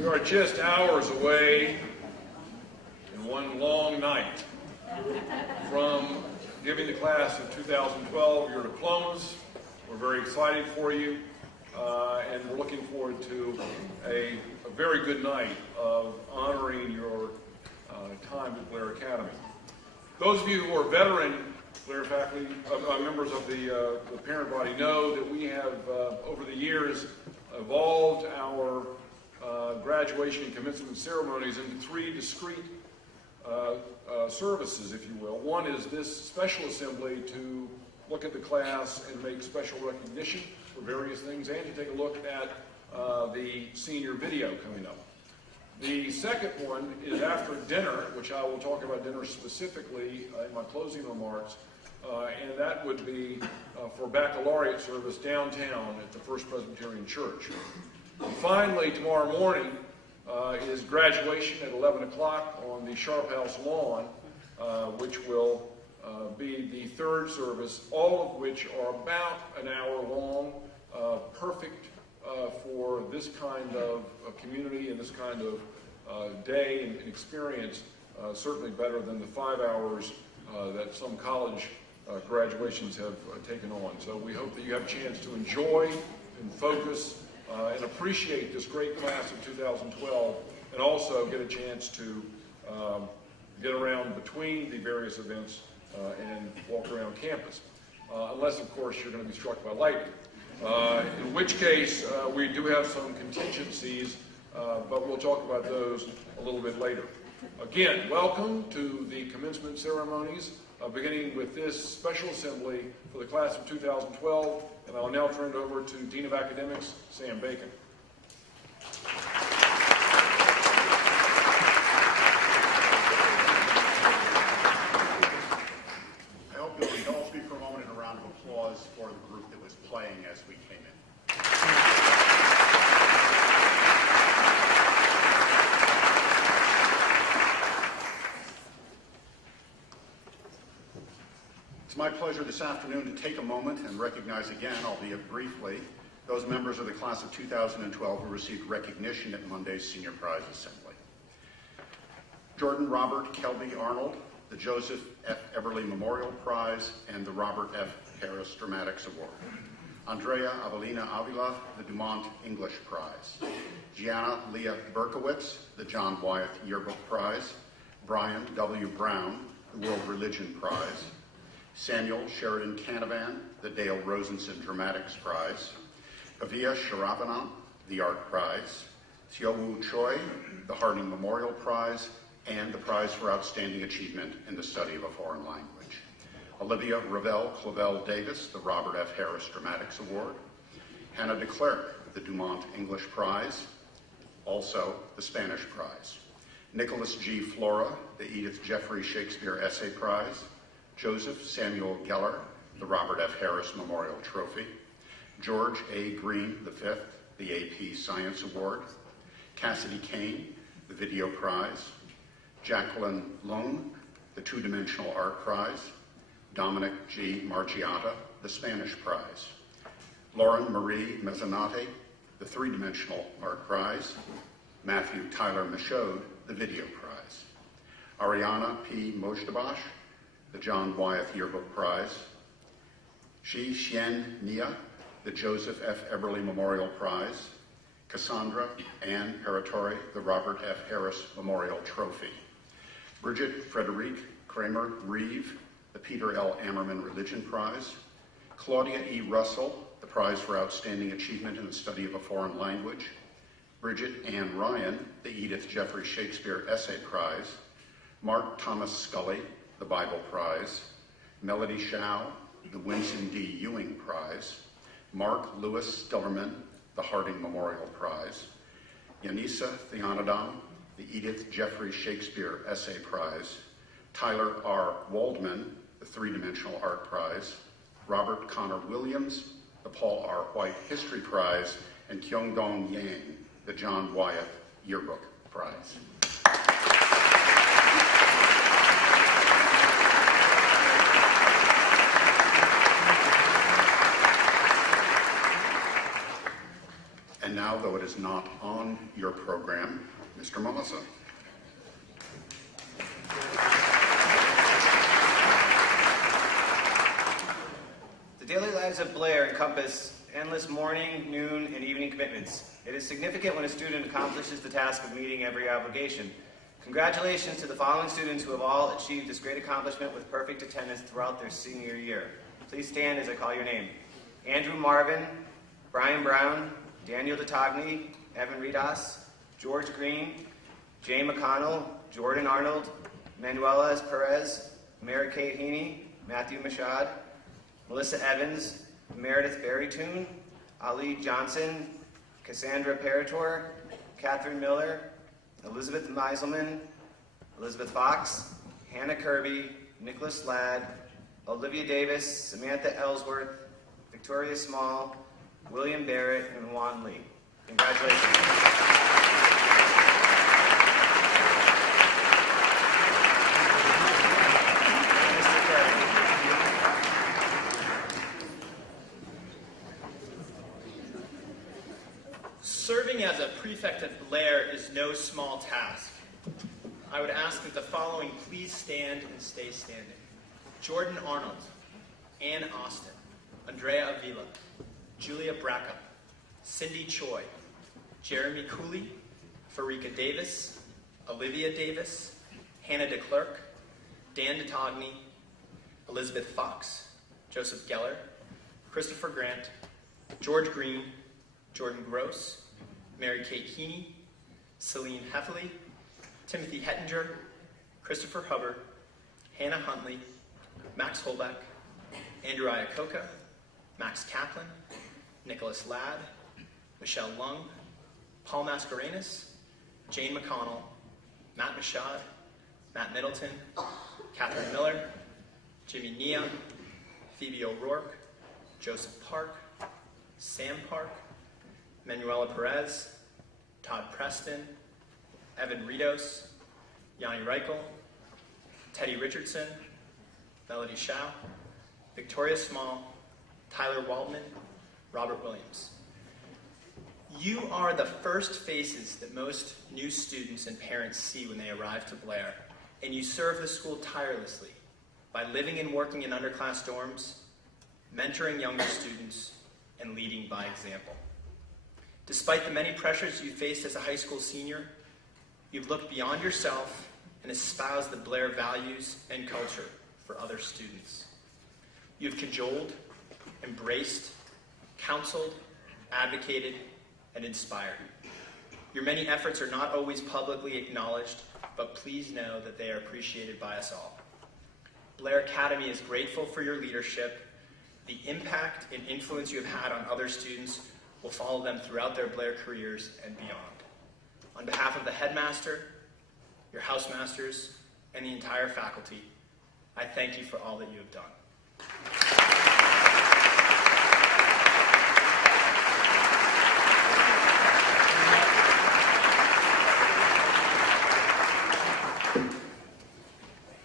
We are just hours away in one long night from giving the class of 2012 your diplomas. We're very excited for you, and we're looking forward to a very good night of honoring your time at Blair Academy. Those of you who are veteran Blair faculty, members of the parent body, know that we have, over the years, evolved our graduation and commencement ceremonies into three discrete services, if you will. One is this special assembly to look at the class and make special recognition for various things, and to take a look at the senior video coming up. The second one is after dinner, which I will talk about dinner specifically in my closing remarks, and that would be for baccalaureate service downtown at the First Presbyterian Church. And finally, tomorrow morning is graduation at 11 o'clock on the Sharp House lawn, which will be the third service, all of which are about an hour long, perfect for this kind of community and this kind of day and experience, certainly better than the 5 hours that some college graduations have taken on. So we hope that you have a chance to enjoy and focus and appreciate this great class of 2012, and also get a chance to get around between the various events and walk around campus. Unless, of course, you're going to be struck by lightning. In which case, we do have some contingencies, but we'll talk about those a little bit later. Again, welcome to the commencement ceremonies, beginning with this special assembly for the class of 2012, and I'll now turn it over to Dean of Academics, Sam Bacon. I hope you'll indulge me for a moment in a round of applause for the group that was playing as we came in. It's my pleasure this afternoon to take a moment and recognize again, albeit briefly, those members of the class of 2012 who received recognition at Monday's Senior Prize Assembly. Jordan Robert Kelby Arnold, the Joseph F. Eberly Memorial Prize and the Robert F. Harris Dramatics Award. Andrea Avelina Avila, the Dumont English Prize. Gianna Leah Berkowitz, the John Wyeth Yearbook Prize. Brian W. Brown, the World Religion Prize. Samuel Sheridan Canavan, the Dale Rosenson Dramatics Prize. Pavia Sharapanam, the Art Prize. Xiaowu Choi, the Harding Memorial Prize, and the Prize for Outstanding Achievement in the Study of a Foreign Language. Olivia Ravel Clavel Davis, the Robert F. Harris Dramatics Award. Hannah de Klerk, the Dumont English Prize, also the Spanish Prize. Nicholas G. Flora, the Edith Jeffrey Shakespeare Essay Prize. Joseph Samuel Geller, the Robert F. Harris Memorial Trophy. George A. Green V, the AP Science Award. Cassidy Kane, the Video Prize. Jacqueline Lone, the Two-Dimensional Art Prize. Dominic G. Margiata, the Spanish Prize. Lauren Marie Mezzanotte, the Three-Dimensional Art Prize. Matthew Tyler Michaud, the Video Prize. Ariana P. Mojdabash, the John Wyeth Yearbook Prize. Shi Xian Nia, the Joseph F. Eberly Memorial Prize. Cassandra Ann Paratori, the Robert F. Harris Memorial Trophy. Bridget Frederique Kramer Reeve, the Peter L. Ammerman Religion Prize. Claudia E. Russell, the Prize for Outstanding Achievement in the Study of a Foreign Language. Bridget Ann Ryan, the Edith Jeffrey Shakespeare Essay Prize. Mark Thomas Scully, the Bible Prize. Melody Shao, the Winston D. Ewing Prize. Mark Lewis Stillerman, the Harding Memorial Prize. Yanisa Theonadon, the Edith Jeffrey Shakespeare Essay Prize. Tyler R. Waldman, the Three-Dimensional Art Prize. Robert Connor Williams, the Paul R. White History Prize. And Kyung-Dong Yang, the John Wyeth Yearbook Prize. And now, though it is not on your program, Mr. Melissa. The daily lives of Blair encompass endless morning, noon, and evening commitments. It is significant when a student accomplishes the task of meeting every obligation. Congratulations to the following students who have all achieved this great accomplishment with perfect attendance throughout their senior year. Please stand as I call your name. Andrew Marvin, Brian Brown, Daniel DeTogny, Evan Ridas, George Green, Jay McConnell, Jordan Arnold, Manuela Perez, Mary Kate Heaney, Matthew Mashad, Melissa Evans, Meredith Berrytoon, Ali Johnson, Cassandra Parator, Catherine Miller, Elizabeth Meiselman, Elizabeth Fox, Hannah Kirby, Nicholas Ladd, Olivia Davis, Samantha Ellsworth, Victoria Small, William Barrett, and Juan Lee. Congratulations. Serving as a prefect at Blair is no small task. I would ask that the following please stand and stay standing. Jordan Arnold, Ann Austin, Andrea Avila, Julia Bracca, Cindy Choi, Jeremy Cooley, Farika Davis, Olivia Davis, Hannah DeClerc, Dan DeTogny, Elizabeth Fox, Joseph Geller, Christopher Grant, George Green, Jordan Gross, Mary Kate Heaney, Celine Heffley, Timothy Hettinger, Christopher Hubbard, Hannah Huntley, Max Holbeck, Andrew Iacoca, Max Kaplan, Nicholas Ladd, Michelle Lung, Paul Mascarenas, Jane McConnell, Matt Mashad, Matt Middleton, Catherine Miller, Jimmy Nia, Phoebe O'Rourke, Joseph Park, Sam Park, Manuela Perez, Todd Preston, Evan Ridos, Yanni Reichel, Teddy Richardson, Melody Shao, Victoria Small, Tyler Waldman, Robert Williams. You are the first faces that most new students and parents see when they arrive to Blair, and you serve the school tirelessly by living and working in underclass dorms, mentoring younger students, and leading by example. Despite the many pressures you faced as a high school senior, you've looked beyond yourself and espoused the Blair values and culture for other students. You've cajoled, embraced, counseled, advocated, and inspired. Your many efforts are not always publicly acknowledged, but please know that they are appreciated by us all. Blair Academy is grateful for your leadership. The impact and influence you have had on other students will follow them throughout their Blair careers and beyond. On behalf of the headmaster, your housemasters, and the entire faculty, I thank you for all that you have done.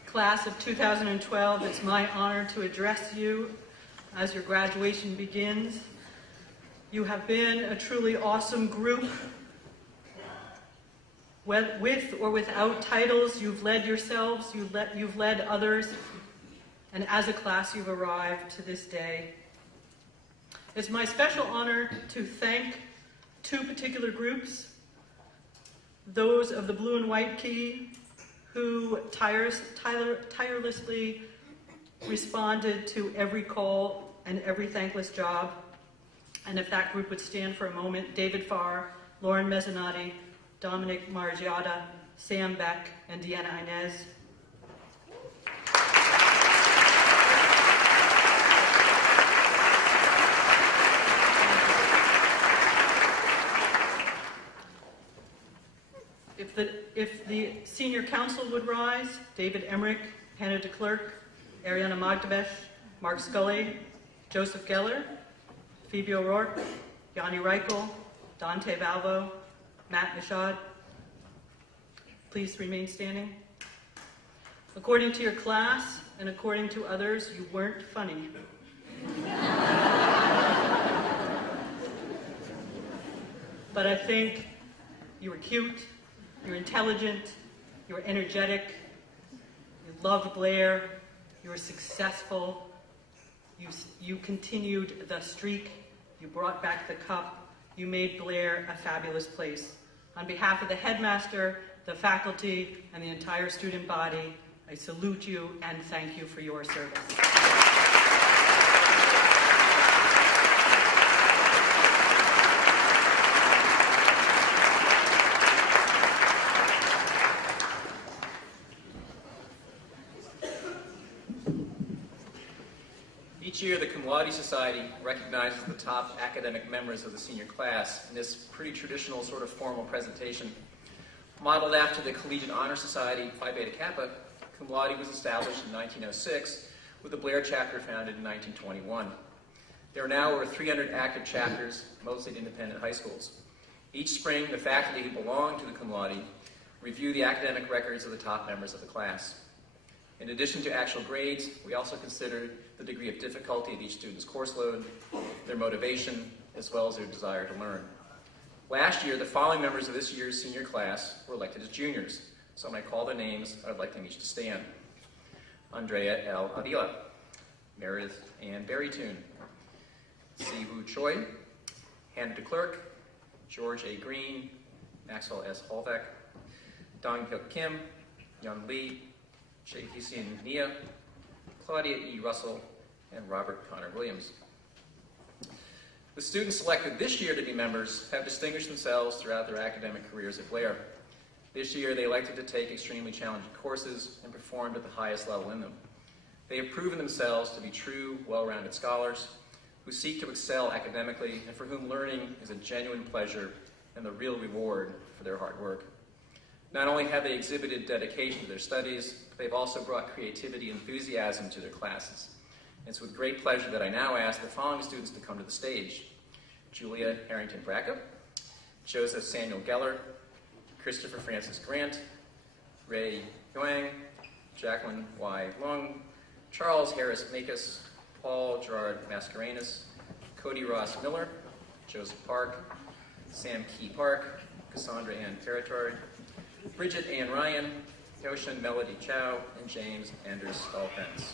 Class of 2012, it's my honor to address you as your graduation begins. You have been a truly awesome group. With or without titles, you've led yourselves, you've led others, and as a class, you've arrived to this day. It's my special honor to thank two particular groups, those of the Blue and White Key, who tirelessly responded to every call and every thankless job. And if that group would stand for a moment, David Farr, Lauren Mezzanotte, Dominic Margiata, Sam Beck, and Deanna Inez. If the senior council would rise, David Emmerich, Hannah DeClerc, Ariana Magdabesh, Mark Scully, Joseph Geller, Phoebe O'Rourke, Yanni Reichel, Dante Valvo, Matt Mashad. Please remain standing. According to your class and according to others, you weren't funny. but I think you were cute, you were intelligent, you were energetic, you loved Blair, you were successful, you continued the streak, you brought back the cup, you made Blair a fabulous place. On behalf of the headmaster, the faculty, and the entire student body, I salute you and thank you for your service. Each year, the Cum Laude Society recognizes the top academic members of the senior class in this pretty traditional sort of formal presentation. Modeled after the Collegiate Honor Society Phi Beta Kappa, Cum Laude was established in 1906 with the Blair chapter founded in 1921. There are now over 300 active chapters, mostly at independent high schools. Each spring, the faculty who belong to the Cum Laude review the academic records of the top members of the class. In addition to actual grades, we also consider the degree of difficulty of each student's course load, their motivation, as well as their desire to learn. Last year, the following members of this year's senior class were elected as juniors. So when I call their names, I would like them each to stand. Andrea L. Avila, Meredith Ann Berrytoon, Siwoo Choi, Hannah DeClerc, George A. Green, Maxwell S. Holbeck, Dong Hyuk Kim, Young Lee, Jay Hussein Nia, Claudia E. Russell, and Robert Connor Williams. The students selected this year to be members have distinguished themselves throughout their academic careers at Blair. This year, they elected to take extremely challenging courses and performed at the highest level in them. They have proven themselves to be true, well-rounded scholars who seek to excel academically and for whom learning is a genuine pleasure and the real reward for their hard work. Not only have they exhibited dedication to their studies, but they've also brought creativity and enthusiasm to their classes. It's with great pleasure that I now ask the following students to come to the stage: Julia Harrington Bracca, Joseph Samuel Geller, Christopher Francis Grant, Ray Yuang, Jacqueline Y. Lung, Charles Harris Makus, Paul Gerard Mascarenas, Cody Ross Miller, Joseph Park, Sam Key Park, Cassandra Ann Territory, Bridget Ann Ryan, Yoshin Melody Chow, and James Anders Stallpens.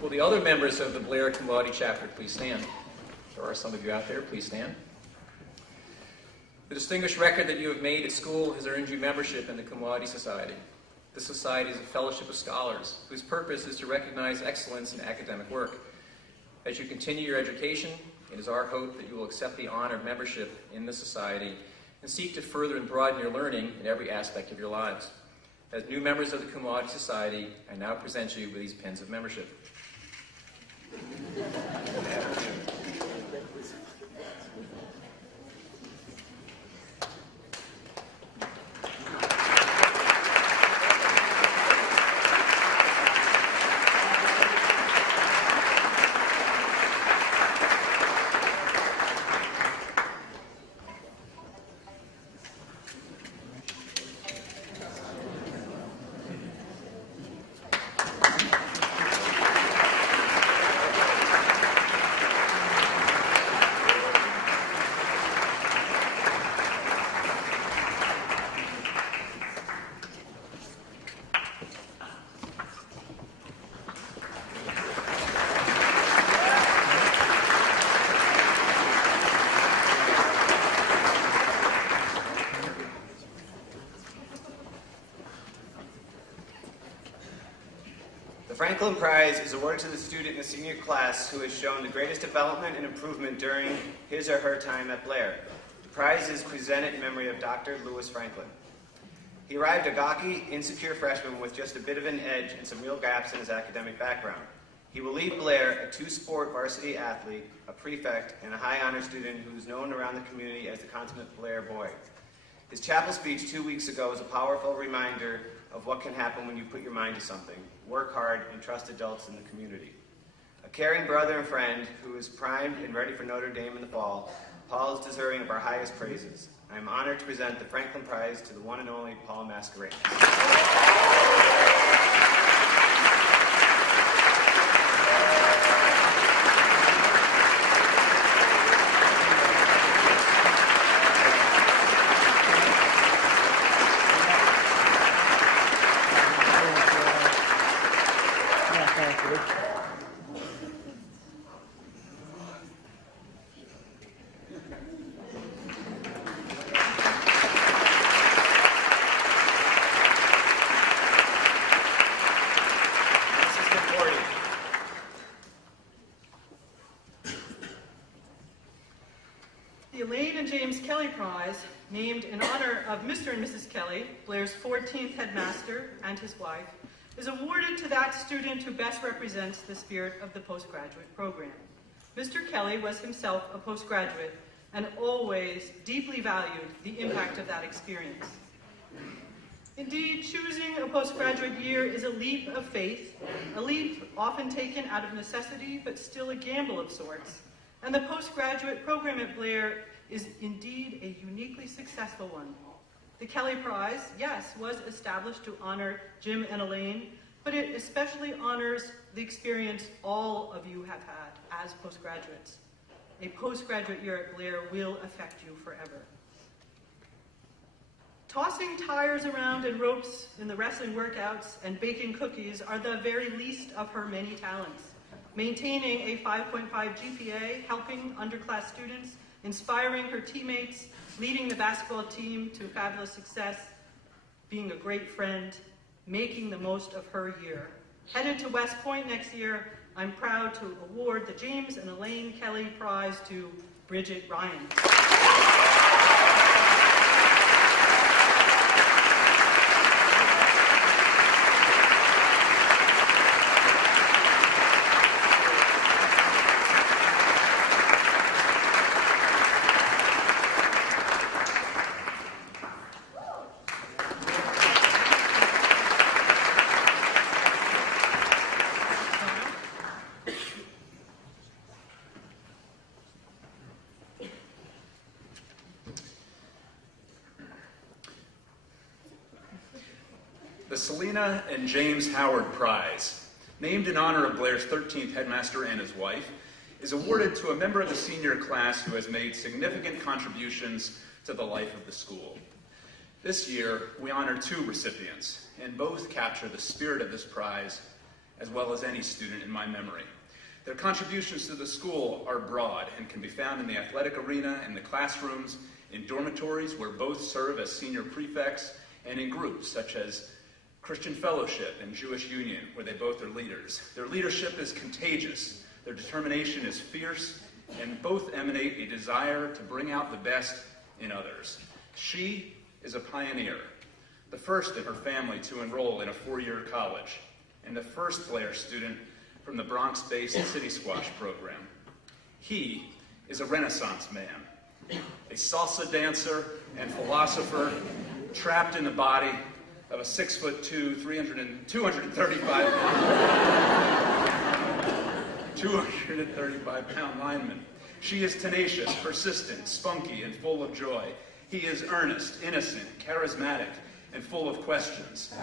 Will the other members of the Blair Cum Laude chapter please stand? There are some of you out there. Please stand. The distinguished record that you have made at school has earned you membership in the Cum Laude Society. This society is a fellowship of scholars whose purpose is to recognize excellence in academic work. As you continue your education, it is our hope that you will accept the honor of membership in the society and seek to further and broaden your learning in every aspect of your lives. As new members of the Cum Laude Society, I now present you with these pins of membership. The Franklin Prize is awarded to the student in the senior class who has shown the greatest development and improvement during his or her time at Blair. The prize is presented in memory of Dr. Lewis Franklin. He arrived a gawky, insecure freshman with just a bit of an edge and some real gaps in his academic background. He will leave Blair a two-sport varsity athlete, a prefect, and a high honor student who's known around the community as the consummate Blair boy. His chapel speech 2 weeks ago was a powerful reminder of what can happen when you put your mind to something, work hard, and trust adults in the community. A caring brother and friend who is primed and ready for Notre Dame in the fall, Paul is deserving of our highest praises. I am honored to present the Franklin Prize to the one and only Paul Masquerade. Prize, named in honor of Mr. and Mrs. Kelly, Blair's 14th headmaster and his wife, is awarded to that student who best represents the spirit of the postgraduate program. Mr. Kelly was himself a postgraduate and always deeply valued the impact of that experience. Indeed, choosing a postgraduate year is a leap of faith, a leap often taken out of necessity, but still a gamble of sorts. And the postgraduate program at Blair is indeed a uniquely successful one. The Kelly Prize, yes, was established to honor Jim and Elaine, but it especially honors the experience all of you have had as postgraduates. A postgraduate year at Blair will affect you forever. Tossing tires around and ropes in the wrestling workouts and baking cookies are the very least of her many talents. Maintaining a 5.5 GPA, helping underclass students, inspiring her teammates, leading the basketball team to fabulous success, being a great friend, making the most of her year. Headed to West Point next year, I'm proud to award the James and Elaine Kelly Prize to Bridget Ryan. The Selena and James Howard Prize, named in honor of Blair's 13th headmaster and his wife, is awarded to a member of the senior class who has made significant contributions to the life of the school. This year, we honor two recipients, and both capture the spirit of this prize, as well as any student in my memory. Their contributions to the school are broad and can be found in the athletic arena, in the classrooms, in dormitories where both serve as senior prefects, and in groups such as Christian Fellowship and Jewish Union, where they both are leaders. Their leadership is contagious, their determination is fierce, and both emanate a desire to bring out the best in others. She is a pioneer, the first in her family to enroll in a four-year college, and the first Blair student from the Bronx-based City Squash program. He is a Renaissance man, a salsa dancer and philosopher trapped in the body of a 6'2", 235-pound lineman. She is tenacious, persistent, spunky, and full of joy. He is earnest, innocent, charismatic, and full of questions.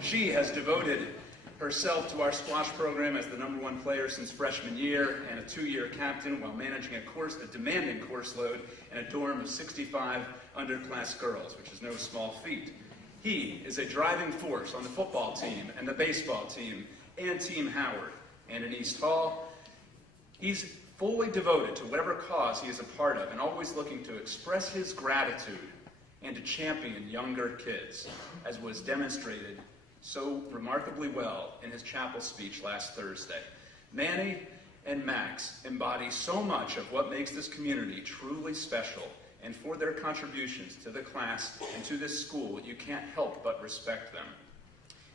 She has devoted herself to our squash program as the #1 player since freshman year and a 2-year captain while managing a demanding course load and a dorm of 65 underclass girls, which is no small feat. He is a driving force on the football team and the baseball team and Team Howard. And in East Hall, he's fully devoted to whatever cause he is a part of and always looking to express his gratitude and to champion younger kids, as was demonstrated so remarkably well in his chapel speech last Thursday. Manny and Max embody so much of what makes this community truly special, and for their contributions to the class and to this school, you can't help but respect them.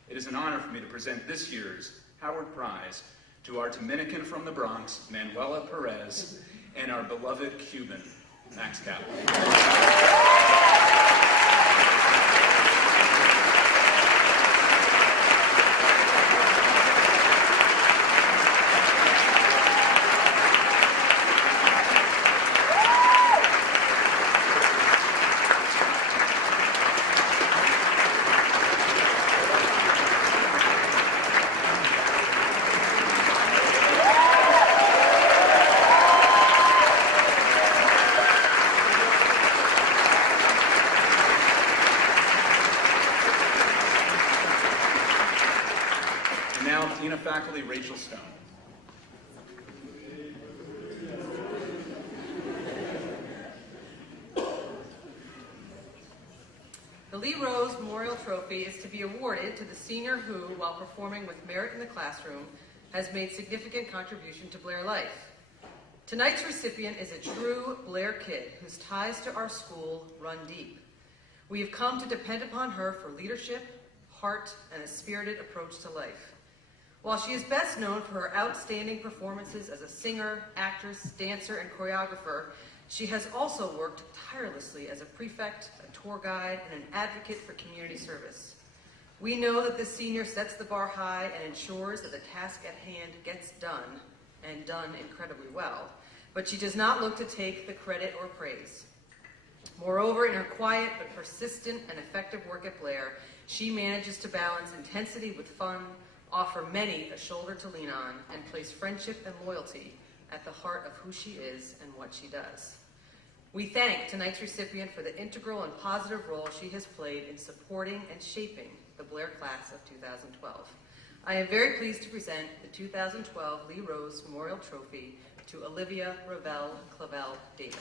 It is an honor for me to present this year's Howard Prize to our Dominican from the Bronx, Manuela Perez, and our beloved Cuban, Max Kaplan. Lee Rose Morial Trophy is to be awarded to the senior who, while performing with merit in the classroom, has made significant contribution to Blair life. Tonight's recipient is a true Blair kid whose ties to our school run deep. We have come to depend upon her for leadership, heart, and a spirited approach to life. While she is best known for her outstanding performances as a singer, actress, dancer, and choreographer, she has also worked tirelessly as a prefect, a tour guide, and an advocate for community service. We know that this senior sets the bar high and ensures that the task at hand gets done, and done incredibly well, but she does not look to take the credit or praise. Moreover, in her quiet but persistent and effective work at Blair, she manages to balance intensity with fun, offer many a shoulder to lean on, and place friendship and loyalty at the heart of who she is and what she does. We thank tonight's recipient for the integral and positive role she has played in supporting and shaping the Blair class of 2012. I am very pleased to present the 2012 Lee Rose Memorial Trophy to Olivia Ravel Clavel Davis.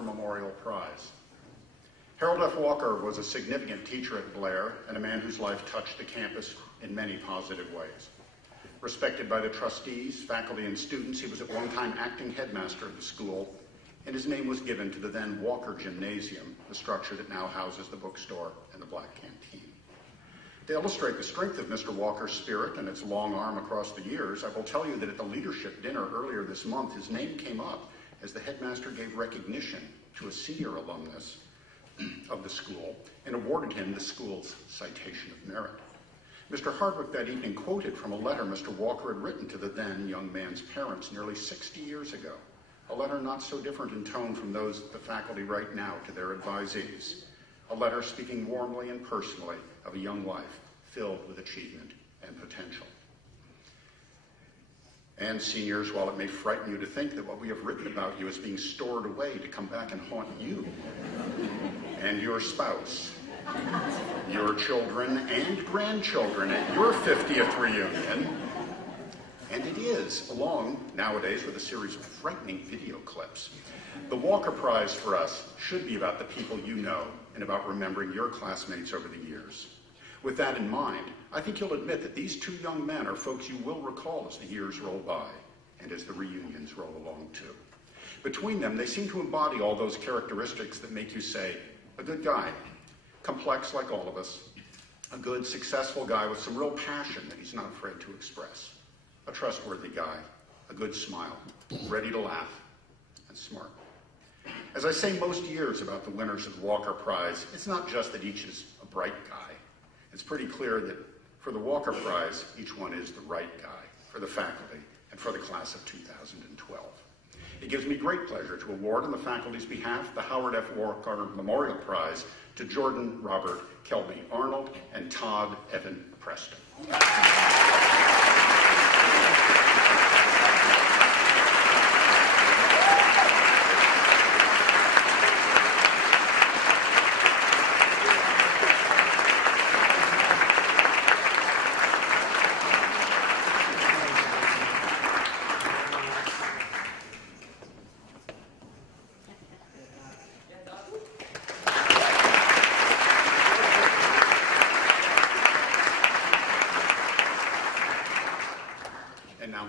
Memorial Prize. Harold F. Walker was a significant teacher at Blair and a man whose life touched the campus in many positive ways. Respected by the trustees, faculty, and students, he was at one time acting headmaster of the school, and his name was given to the then Walker Gymnasium, the structure that now houses the bookstore and the Black Canteen. To illustrate the strength of Mr. Walker's spirit and its long arm across the years, I will tell you that at the leadership dinner earlier this month, his name came up as the headmaster gave recognition to a senior alumnus of the school and awarded him the school's Citation of Merit. Mr. Hardwick that evening quoted from a letter Mr. Walker had written to the then young man's parents nearly 60 years ago, a letter not so different in tone from those the faculty write now to their advisees, a letter speaking warmly and personally of a young life filled with achievement and potential. And seniors, while it may frighten you to think that what we have written about you is being stored away to come back and haunt you and your spouse, your children and grandchildren at your 50th reunion, and it is, along nowadays with a series of frightening video clips. The Walker Prize for us should be about the people you know and about remembering your classmates over the years. With that in mind, I think you'll admit that these two young men are folks you will recall as the years roll by and as the reunions roll along too. Between them, they seem to embody all those characteristics that make you say, a good guy, complex like all of us, a good, successful guy with some real passion that he's not afraid to express, a trustworthy guy, a good smile, ready to laugh, and smart. As I say most years about the winners of the Walker Prize, it's not just that each is a bright guy. It's pretty clear that for the Walker Prize, each one is the right guy for the faculty and for the class of 2012. It gives me great pleasure to award on the faculty's behalf the Howard F. Walker Memorial Prize to Jordan Robert Kelby Arnold and Todd Evan Preston.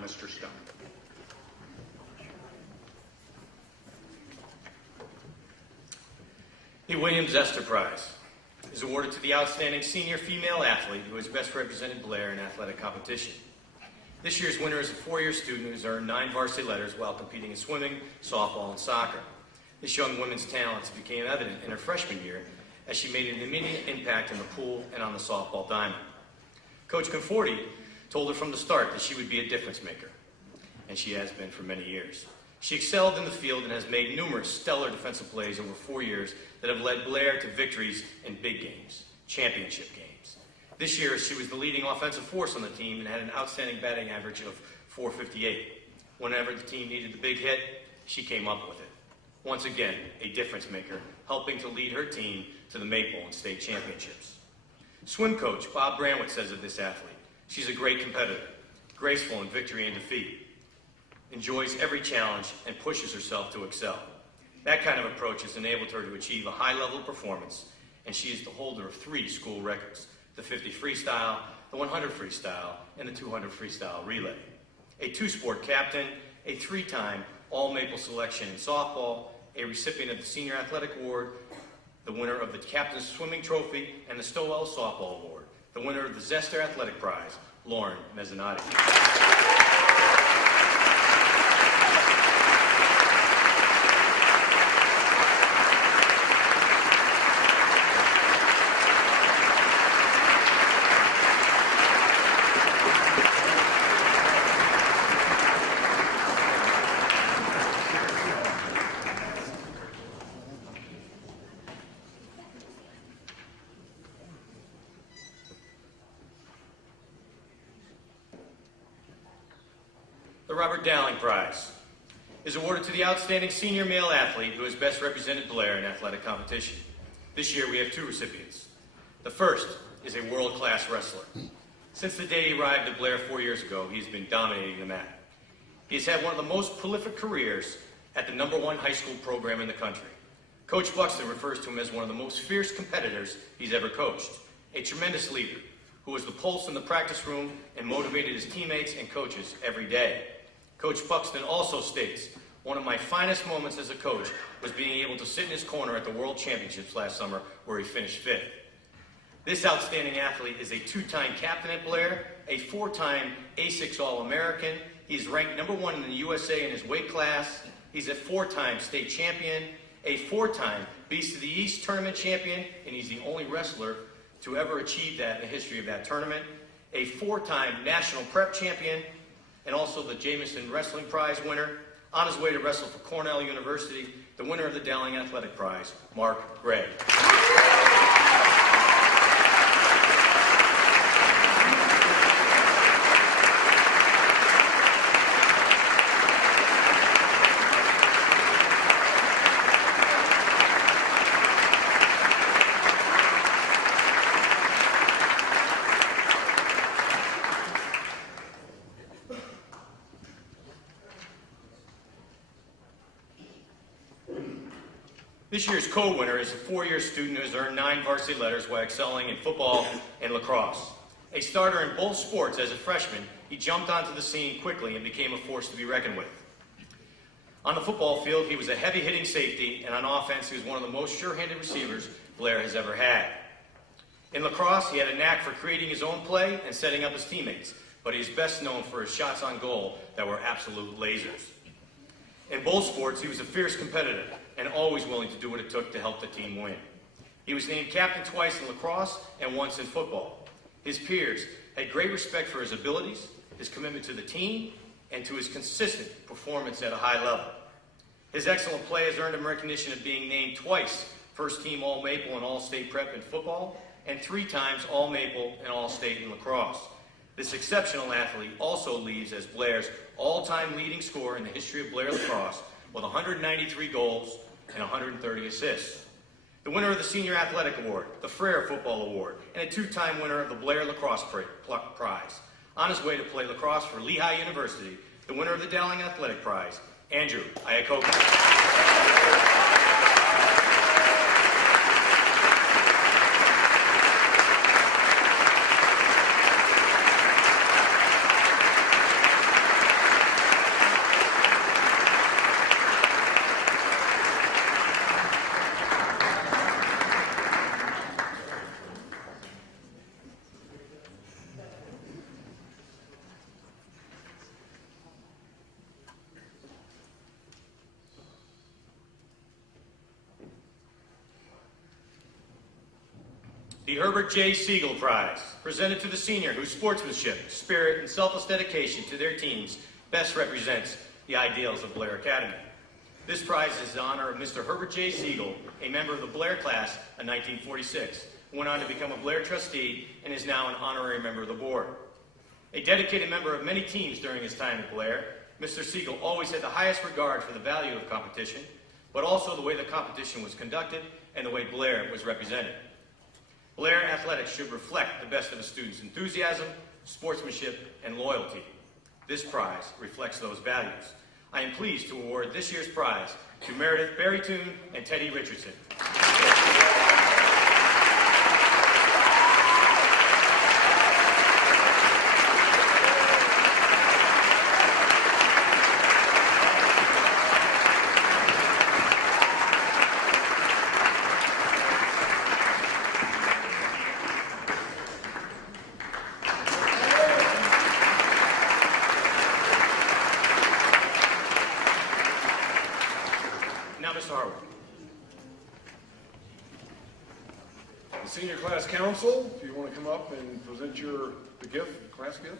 Mr. Stone. The Williams Esther Prize is awarded to the outstanding senior female athlete who has best represented Blair in athletic competition. This year's winner is a four-year student who has earned 9 varsity letters while competing in swimming, softball, and soccer. This young woman's talents became evident in her freshman year as she made an immediate impact in the pool and on the softball diamond. Coach Conforti told her from the start that she would be a difference maker, and she has been for many years. She excelled in the field and has made numerous stellar defensive plays over 4 years that have led Blair to victories in big games, championship games. This year, she was the leading offensive force on the team and had an outstanding batting average of .458. Whenever the team needed the big hit, she came up with it. Once again, a difference maker, helping to lead her team to the Maple and state championships. Swim coach Bob Branwitt says of this athlete, she's a great competitor, graceful in victory and defeat, enjoys every challenge, and pushes herself to excel. That kind of approach has enabled her to achieve a high level of performance, and she is the holder of 3 school records, the 50 freestyle, the 100 freestyle, and the 200 freestyle relay. A 2-sport captain, a 3-time All-Maple selection in softball, a recipient of the Senior Athletic Award, the winner of the Captain's Swimming Trophy, and the Stowell Softball Award, the winner of the Zester Athletic Prize, Lauren Mezzanotti. The Robert Dallek Prize is awarded to the outstanding senior male athlete who has best represented Blair in athletic competition. This year we have 2 recipients. The first is a world-class wrestler. Since the day he arrived at Blair 4 years ago, he's been dominating the mat. He has had one of the most prolific careers at the #1 high school program in the country. Coach Buxton refers to him as one of the most fierce competitors he's ever coached, a tremendous leader who was the pulse in the practice room and motivated his teammates and coaches every day. Coach Buxton also states, one of my finest moments as a coach was being able to sit in his corner at the World Championships last summer where he finished 5th. This outstanding athlete is a 2-time captain at Blair, a 4-time A6 All-American. He's ranked #1 in the USA in his weight class. He's a 4-time state champion, a 4-time Beast of the East tournament champion, and he's the only wrestler to ever achieve that in the history of that tournament, a 4-time national prep champion, and also the Jameson Wrestling Prize winner, on his way to wrestle for Cornell University, the winner of the Dowling Athletic Prize, Mark Gregg. This year's co-winner is a 4-year student who has earned 9 varsity letters while excelling in football and lacrosse. A starter in both sports as a freshman, he jumped onto the scene quickly and became a force to be reckoned with. On the football field, he was a heavy-hitting safety, and on offense, he was one of the most sure-handed receivers Blair has ever had. In lacrosse, he had a knack for creating his own play and setting up his teammates, but he is best known for his shots on goal that were absolute lasers. In both sports, he was a fierce competitor and always willing to do what it took to help the team win. He was named captain twice in lacrosse and once in football. His peers had great respect for his abilities, his commitment to the team, and to his consistent performance at a high level. His excellent play has earned him recognition of being named twice first-team All-Maple and All-State Prep in football, and 3 times All-Maple and All-State in lacrosse. This exceptional athlete also leads as Blair's all-time leading scorer in the history of Blair lacrosse with 193 goals and 130 assists. The winner of the Senior Athletic Award, the Frere Football Award, and a 2-time winner of the Blair Lacrosse Prize. On his way to play lacrosse for Lehigh University, the winner of the Dowling Athletic Prize, Andrew Iacobi. The Herbert J. Siegel Prize, presented to the senior whose sportsmanship, spirit, and selfless dedication to their teams best represents the ideals of Blair Academy. This prize is in honor of Mr. Herbert J. Siegel, a member of the Blair class of 1946, who went on to become a Blair trustee and is now an honorary member of the board. A dedicated member of many teams during his time at Blair, Mr. Siegel always had the highest regard for the value of competition, but also the way the competition was conducted and the way Blair was represented. Blair athletics should reflect the best of a student's enthusiasm, sportsmanship, and loyalty. This prize reflects those values. I am pleased to award this year's prize to Meredith Berrytoon and Teddy Richardson. The Senior Class Council, if you want to come up and present the gift, the class gift.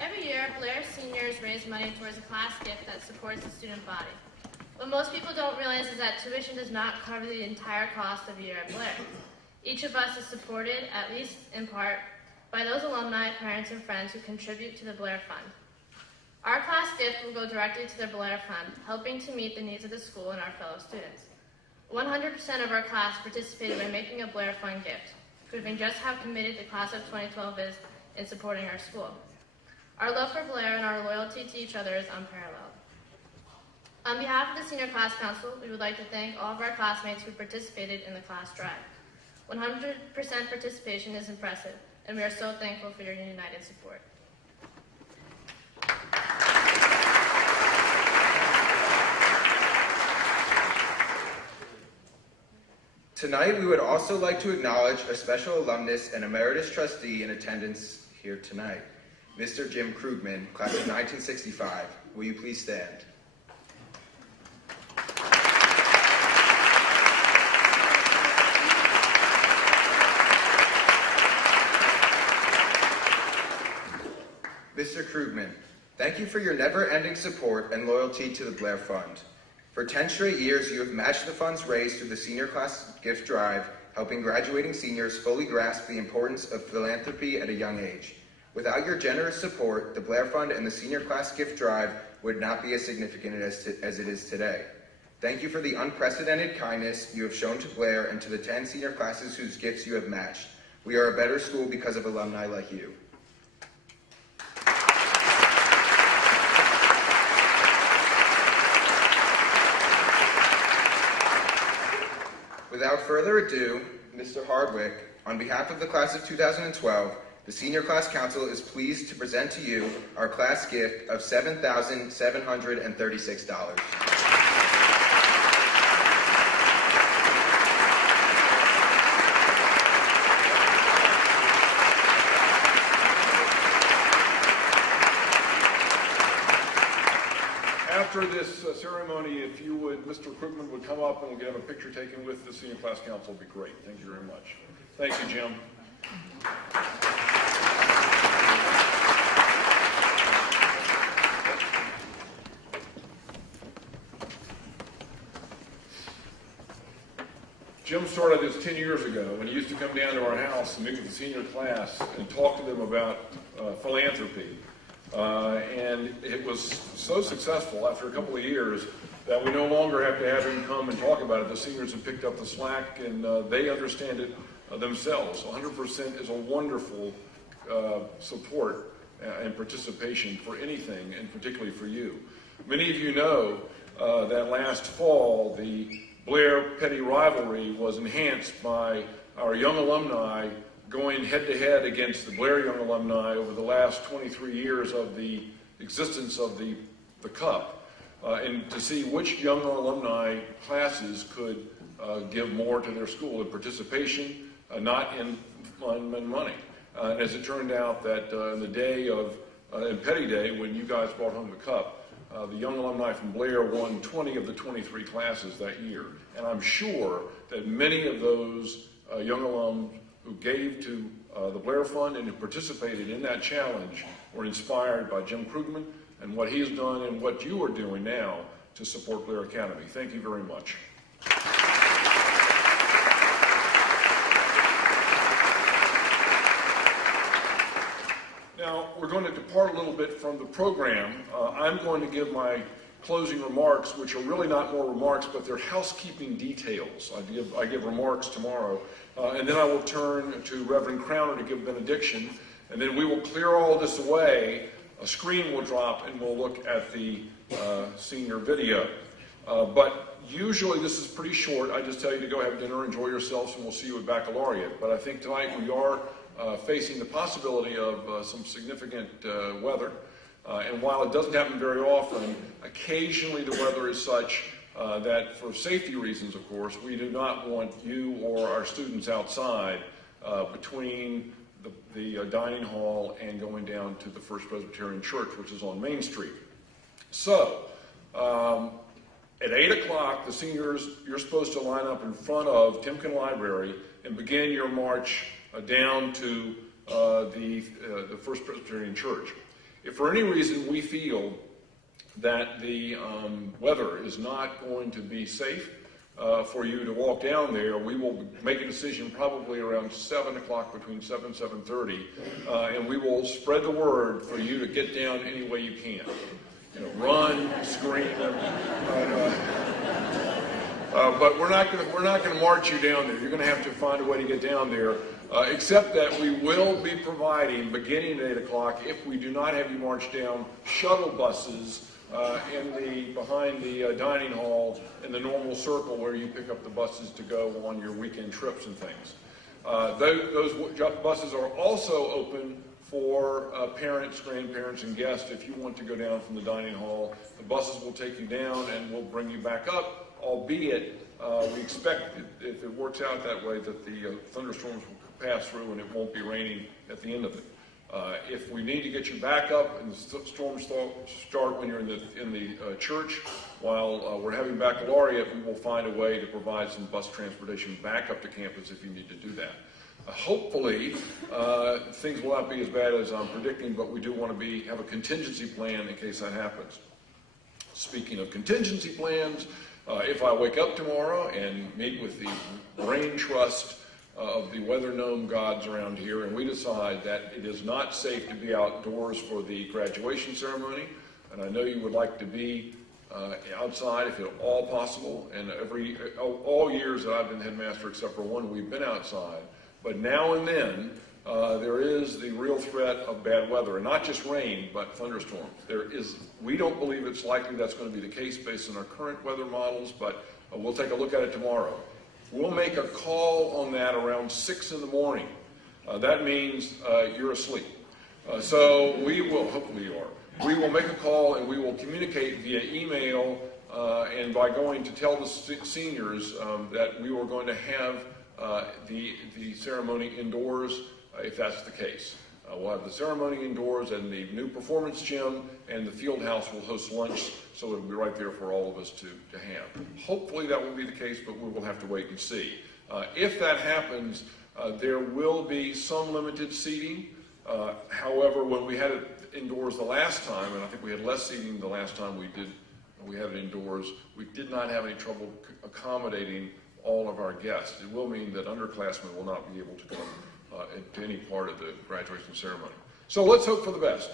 Every year, Blair seniors raise money towards a class gift that supports the student body. What most people don't realize is that tuition does not cover the entire cost of a year at Blair. Each of us is supported, at least in part, by those alumni, parents, and friends who contribute to the Blair Fund. Our class gift will go directly to the Blair Fund, helping to meet the needs of the school and our fellow students. 100% of our class participated by making a Blair Fund gift, proving just how committed the class of 2012 is in supporting our school. Our love for Blair and our loyalty to each other is unparalleled. On behalf of the Senior Class Council, we would like to thank all of our classmates who participated in the class drive. 100% participation is impressive, and we are so thankful for your united support. Tonight, we would also like to acknowledge a special alumnus and emeritus trustee in attendance here tonight, Mr. Jim Krugman, class of 1965. Will you please stand? Mr. Krugman, thank you for your never-ending support and loyalty to the Blair Fund. For 10 straight years, you have matched the funds raised through the Senior Class Gift Drive, helping graduating seniors fully grasp the importance of philanthropy at a young age. Without your generous support, the Blair Fund and the Senior Class Gift Drive would not be as significant as it is today. Thank you for the unprecedented kindness you have shown to Blair and to the 10 senior classes whose gifts you have matched. We are a better school because of alumni like you. Without further ado, Mr. Hardwick, on behalf of the class of 2012, the Senior Class Council is pleased to present to you our class gift of $7,736. After this ceremony, if you would, Mr. Krugman would come up and we'll get a picture taken with the Senior Class Council. Would be great. Thank you very much. Thank you, Jim. Jim started this 10 years ago when he used to come down to our house and meet with the senior class and talk to them about philanthropy. And it was so successful after a couple of years that we no longer have to have him come and talk about it. The seniors have picked up the slack and they understand it themselves. 100% is a wonderful support and participation for anything, and particularly for you. Many of you know that last fall the Blair Petty rivalry was enhanced by our young alumni going head-to-head against the Blair Young alumni over the last 23 years of the existence of the Cup, and to see which young alumni classes could give more to their school in participation, not in money. And as it turned out that in the day of, in Petty Day, when you guys brought home the cup, the young alumni from Blair won 20 of the 23 classes that year. And I'm sure that many of those young alums who gave to the Blair Fund and who participated in that challenge were inspired by Jim Krugman and what he has done and what you are doing now to support Blair Academy. Thank you very much. Now, we're going to depart a little bit from the program. I'm going to give my closing remarks, which are really not more remarks, but they're housekeeping details. I give remarks tomorrow, and then I will turn to Reverend Crowner to give benediction, and then we will clear all this away. A screen will drop, and we'll look at the senior video. But usually this is pretty short. I just tell you to go have dinner, enjoy yourselves, and we'll see you at Baccalaureate. But I think tonight we are facing the possibility of some significant weather. And while it doesn't happen very often, occasionally the weather is such that for safety reasons, of course, we do not want you or our students outside between the dining hall and going down to the First Presbyterian Church, which is on Main Street. So, at 8 o'clock, the seniors, you're supposed to line up in front of Timken Library and begin your march down to the First Presbyterian Church. If for any reason we feel that the weather is not going to be safe for you to walk down there, we will make a decision probably around 7 o'clock, between 7 and 7:30, and we will spread the word for you to get down any way you can. You know, run, scream, but we're not going to march you down there. You're going to have to find a way to get down there. Except that we will be providing, beginning at 8 o'clock, if we do not have you march down, shuttle buses behind the dining hall in the normal circle where you pick up the buses to go on your weekend trips and things. Those buses are also open for parents, grandparents, and guests if you want to go down from the dining hall. The buses will take you down and will bring you back up, albeit we expect, if it works out that way, that the thunderstorms will pass through and it won't be raining at the end of it. If we need to get you back up and the storms start when you're in the church, while we're having Baccalaureate, we will find a way to provide some bus transportation back up to campus if you need to do that. Hopefully, things will not be as bad as I'm predicting, but we do want to have a contingency plan in case that happens. Speaking of contingency plans, if I wake up tomorrow and meet with the brain trust of the weather gnome gods around here, and we decide that it is not safe to be outdoors for the graduation ceremony, and I know you would like to be outside if at all possible, and all years that I've been headmaster except for one, we've been outside, but now and then there is the real threat of bad weather, and not just rain, but thunderstorms. We don't believe it's likely that's going to be the case based on our current weather models, but we'll take a look at it tomorrow. We'll make a call on that around 6 in the morning. That means you're asleep. So we will, hopefully you are, we will make a call and we will communicate via email and by going to tell the seniors that we were going to have the ceremony indoors if that's the case. We'll have the ceremony indoors and the new performance gym, and the field house will host lunch, so it'll be right there for all of us to have. Hopefully that will be the case, but we will have to wait and see. If that happens, there will be some limited seating. However, when we had it indoors the last time, and I think we had less seating the last time we had it indoors, we did not have any trouble accommodating all of our guests. It will mean that underclassmen will not be able to come to any part of the graduation ceremony. So let's hope for the best.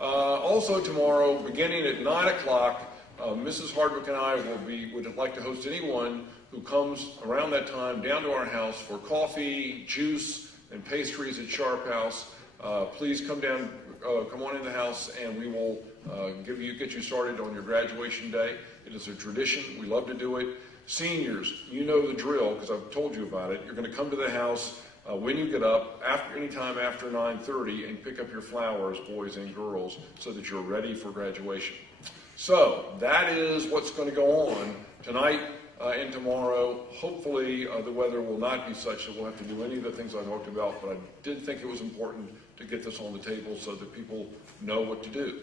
Also tomorrow, beginning at 9 o'clock, Mrs. Hardwick and I would like to host anyone who comes around that time down to our house for coffee, juice, and pastries at Sharp House. Please come on in the house, and we will get you started on your graduation day. It is a tradition. We love to do it. Seniors, you know the drill because I've told you about it. You're going to come to the house when you get up, anytime after 9:30, and pick up your flowers, boys and girls, so that you're ready for graduation. So that is what's going to go on tonight. and tomorrow. Hopefully, the weather will not be such that we'll have to do any of the things I talked about, but I did think it was important to get this on the table so that people know what to do.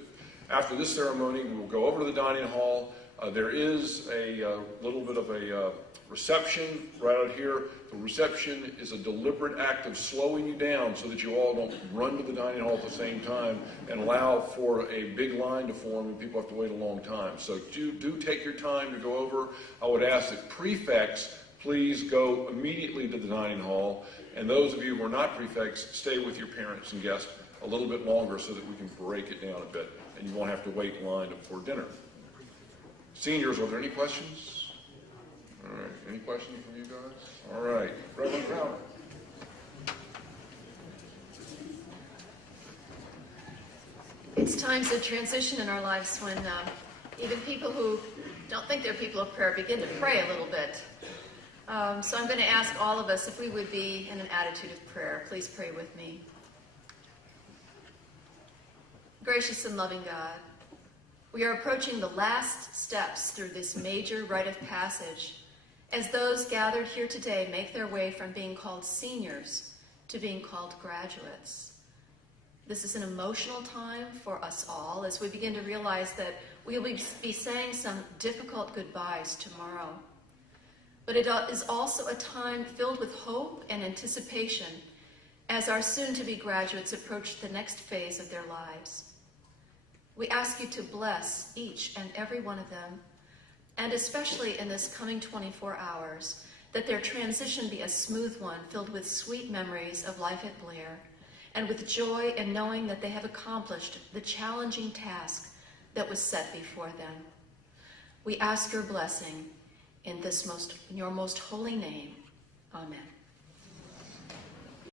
After this ceremony, we will go over to the dining hall. There is a little bit of a reception right out here. The reception is a deliberate act of slowing you down so that you all don't run to the dining hall at the same time and allow for a big line to form and people have to wait a long time. So do take your time to go over. I would ask that prefects please go immediately to the dining hall, and those of you who are not prefects, stay with your parents and guests a little bit longer so that we can break it down a bit and you won't have to wait in line for dinner. Seniors, are there any questions? All right, any questions from you guys? All right, Reverend Crowder. It's times of transition in our lives when even people who don't think they're people of prayer begin to pray a little bit. So I'm going to ask all of us if we would be in an attitude of prayer. Please pray with me. Gracious and loving God, we are approaching the last steps through this major rite of passage as those gathered here today make their way from being called seniors to being called graduates. This is an emotional time for us all as we begin to realize that we will be saying some difficult goodbyes tomorrow. But it is also a time filled with hope and anticipation as our soon-to-be graduates approach the next phase of their lives. We ask you to bless each and every one of them, and especially in this coming 24 hours, that their transition be a smooth one filled with sweet memories of life at Blair, and with joy in knowing that they have accomplished the challenging task that was set before them. We ask your blessing in your most holy name. Amen.